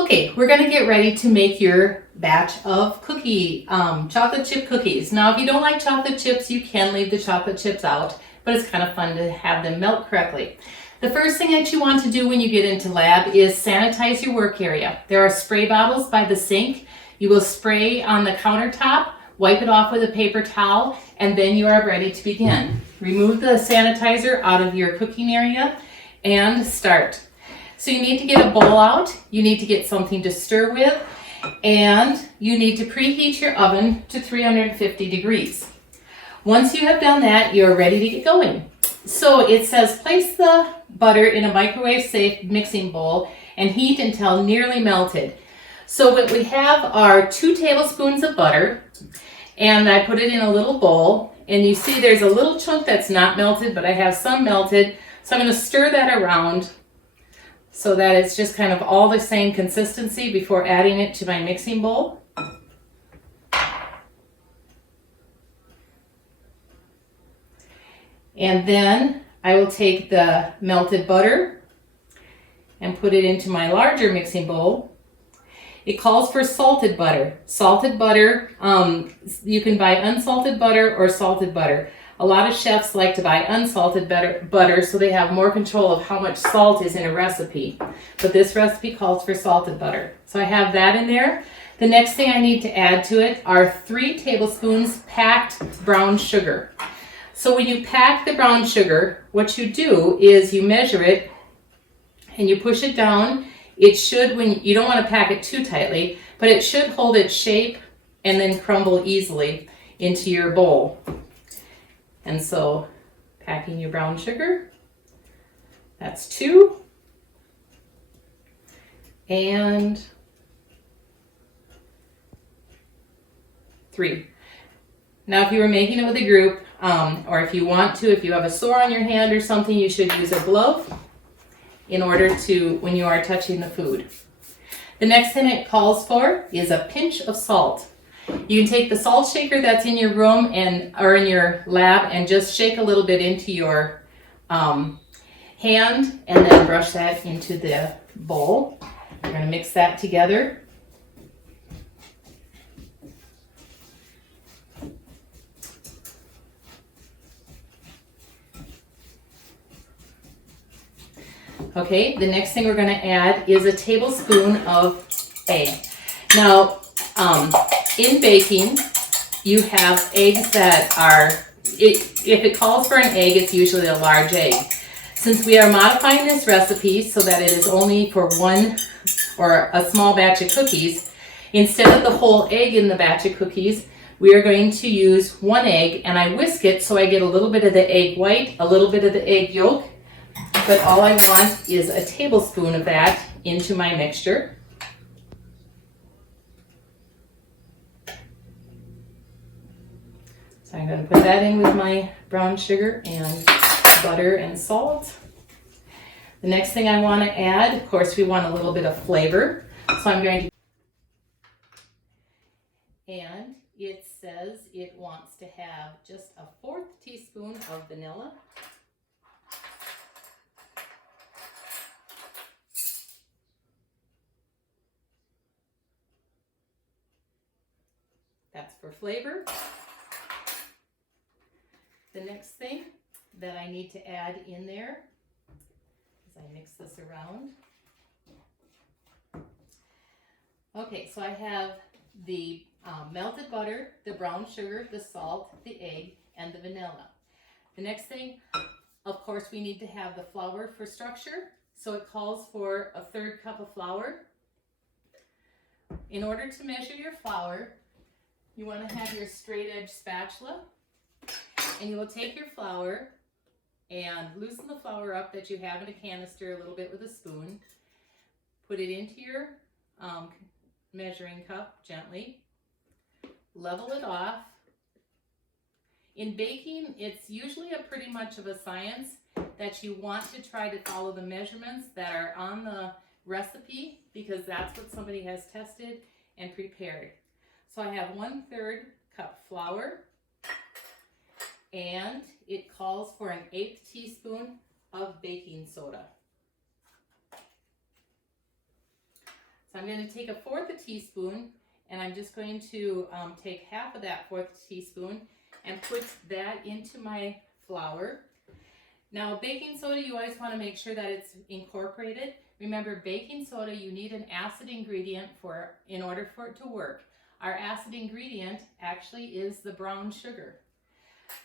Okay, we're going to get ready to make your batch of chocolate chip cookies. Now, if you don't like chocolate chips, you can leave the chocolate chips out, but it's kind of fun to have them melt correctly. The first thing that you want to do when you get into lab is sanitize your work area. There are spray bottles by the sink. You will spray on the countertop, wipe it off with a paper towel, and then you are ready to begin. Remove the sanitizer out of your cooking area and start. So you need to get a bowl out, you need to get something to stir with, and you need to preheat your oven to 350 degrees. Once you have done that, you're ready to get going. So it says place the butter in a microwave safe mixing bowl and heat until nearly melted. So what we have are 2 tablespoons of butter, and I put it in a little bowl, and you see there's a little chunk that's not melted, but I have some melted. So I'm going to stir that around so that it's just kind of all the same consistency before adding it to my mixing bowl. And then I will take the melted butter and put it into my larger mixing bowl. It calls for salted butter. Salted butter, you can buy unsalted butter or salted butter. A lot of chefs like to buy unsalted butter so they have more control of how much salt is in a recipe. But this recipe calls for salted butter. So I have that in there. The next thing I need to add to it are 3 tablespoons packed brown sugar. So when you pack the brown sugar, what you do is you measure it and you push it down. It should, you don't want to pack it too tightly, but it should hold its shape and then crumble easily into your bowl. And so packing your brown sugar, that's 2. And 3. Now if you were making it with a group, or if you want to, if you have a sore on your hand or something, you should use a glove in order to, when you are touching the food. The next thing it calls for is a pinch of salt. You can take the salt shaker that's in your room or in your lab and just shake a little bit into your hand and then brush that into the bowl. We're going to mix that together. Okay, the next thing we're going to add is a tablespoon of egg. Now, in baking, you have eggs that are, if it calls for an egg, it's usually a large egg. Since we are modifying this recipe so that it is only for one or a small batch of cookies, instead of the whole egg in the batch of cookies, we are going to use 1 egg, and I whisk it so I get a little bit of the egg white, a little bit of the egg yolk, but all I want is a tablespoon of that into my mixture. So I'm going to put that in with my brown sugar and butter and salt. The next thing I want to add, of course, we want a little bit of flavor. So I'm going to, and it says it wants to have just a 1/4 teaspoon of vanilla. That's for flavor. The next thing that I need to add in there, as I mix this around. Okay, so I have the melted butter, the brown sugar, the salt, the egg, and the vanilla. The next thing, of course, we need to have the flour for structure. So it calls for a 1/3 cup of flour. In order to measure your flour, you want to have your straight edge spatula, and you will take your flour and loosen the flour up that you have in a canister a little bit with a spoon. Put it into your measuring cup gently. Level it off. In baking, it's usually a pretty much of a science that you want to try to follow the measurements that are on the recipe, because that's what somebody has tested and prepared. So I have 1/3 cup flour, and it calls for an 1/8 teaspoon of baking soda. So I'm going to take 1/4 teaspoon, and I'm just going to take half of that 1/4 teaspoon and put that into my flour. Now, baking soda, you always want to make sure that it's incorporated. Remember, baking soda, you need an acid ingredient in order for it to work. Our acid ingredient actually is the brown sugar.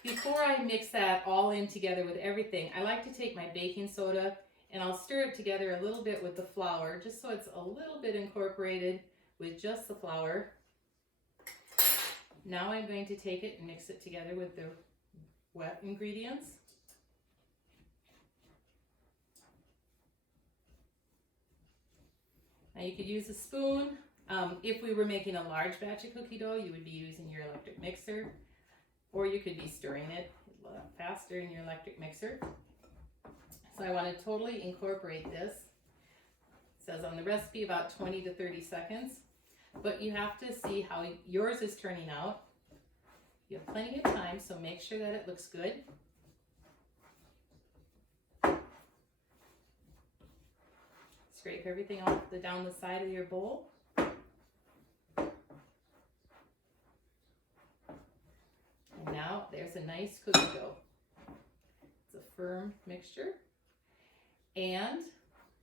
Before I mix that all in together with everything, I like to take my baking soda and I'll stir it together a little bit with the flour, just so it's a little bit incorporated with just the flour. Now I'm going to take it and mix it together with the wet ingredients. Now you could use a spoon. If we were making a large batch of cookie dough, you would be using your electric mixer, or you could be stirring it a lot faster in your electric mixer. So I want to totally incorporate this. It says on the recipe about 20 to 30 seconds, but you have to see how yours is turning out. You have plenty of time, so make sure that it looks good. Scrape everything off down the side of your bowl. And now there's a nice cookie dough. It's a firm mixture. And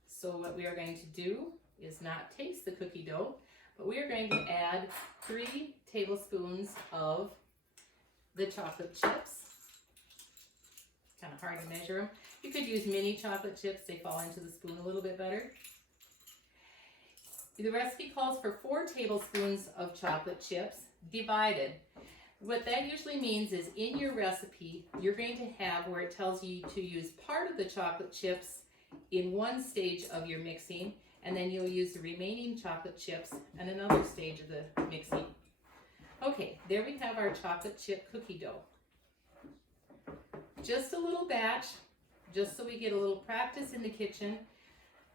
so what we are going to do is not taste the cookie dough, but we are going to add 3 tablespoons of the chocolate chips. Kind of hard to measure them. You could use mini chocolate chips. They fall into the spoon a little bit better. The recipe calls for 4 tablespoons of chocolate chips divided. What that usually means is in your recipe, you're going to have where it tells you to use part of the chocolate chips in one stage of your mixing, and then you'll use the remaining chocolate chips in another stage of the mixing. Okay, there we have our chocolate chip cookie dough. Just a little batch, just so we get a little practice in the kitchen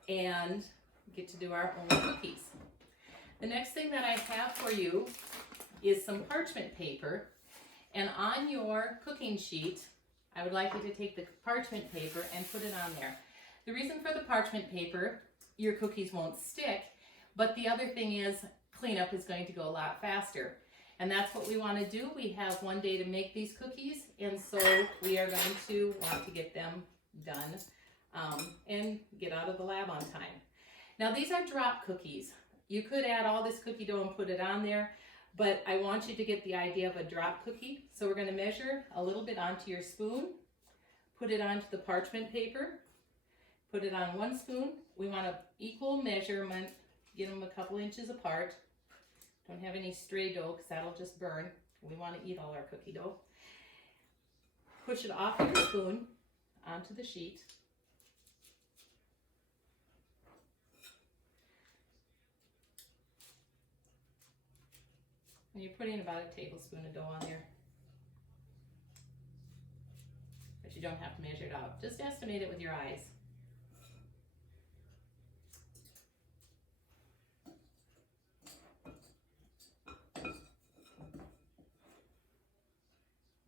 and get to do our own cookies. The next thing that I have for you is some parchment paper, and on your cooking sheet, I would like you to take the parchment paper and put it on there. The reason for the parchment paper, your cookies won't stick, but the other thing is cleanup is going to go a lot faster. And that's what we want to do. We have one day to make these cookies, and so we are going to want to get them done and get out of the lab on time. Now these are drop cookies. You could add all this cookie dough and put it on there, but I want you to get the idea of a drop cookie. So we're going to measure a little bit onto your spoon, put it onto the parchment paper, put it on one spoon. We want an equal measurement, get them a couple inches apart. Don't have any stray dough because that'll just burn. We want to eat all our cookie dough. Push it off your spoon onto the sheet. And you're putting about a tablespoon of dough on there. But you don't have to measure it out. Just estimate it with your eyes.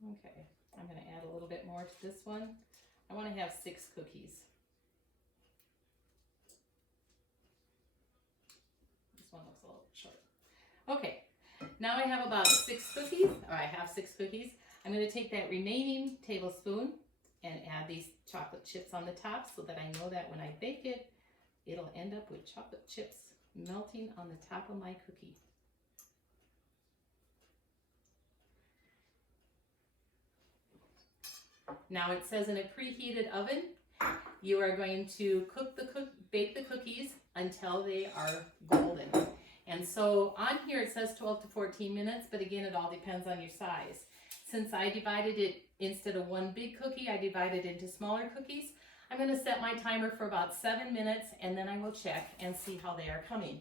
Okay, I'm going to add a little bit more to this one. I want to have 6 cookies. This one looks a little short. Okay, now I have about 6 cookies, or I have 6 cookies. I'm going to take that remaining tablespoon and add these chocolate chips on the top so that I know that when I bake it, it'll end up with chocolate chips melting on the top of my cookie. Now it says in a preheated oven, you are going to bake the cookies until they are golden. And so on here it says 12 to 14 minutes, but again, it all depends on your size. Since I divided it, instead of one big cookie, I divided it into smaller cookies. I'm going to set my timer for about 7 minutes, and then I will check and see how they are coming.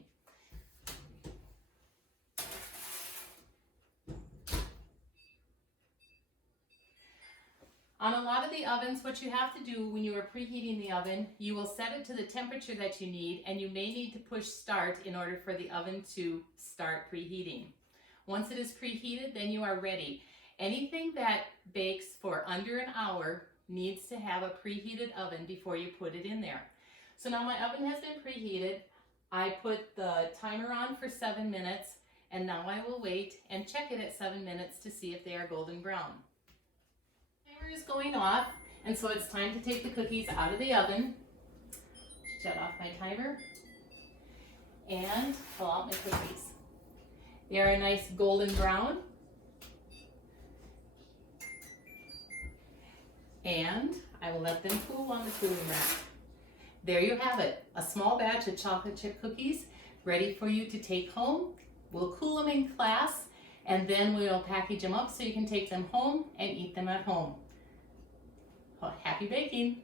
On a lot of the ovens, what you have to do when you are preheating the oven, you will set it to the temperature that you need, and you may need to push start in order for the oven to start preheating. Once it is preheated, then you are ready. Anything that bakes for under an hour needs to have a preheated oven before you put it in there. So now my oven has been preheated. I put the timer on for 7 minutes, and now I will wait and check it at 7 minutes to see if they are golden brown. Timer is going off, and so it's time to take the cookies out of the oven. Shut off my timer and pull out my cookies. They are a nice golden brown. And I will let them cool on the cooling rack. There you have it, a small batch of chocolate chip cookies ready for you to take home. We'll cool them in class, and then we'll package them up so you can take them home and eat them at home. Well, happy baking!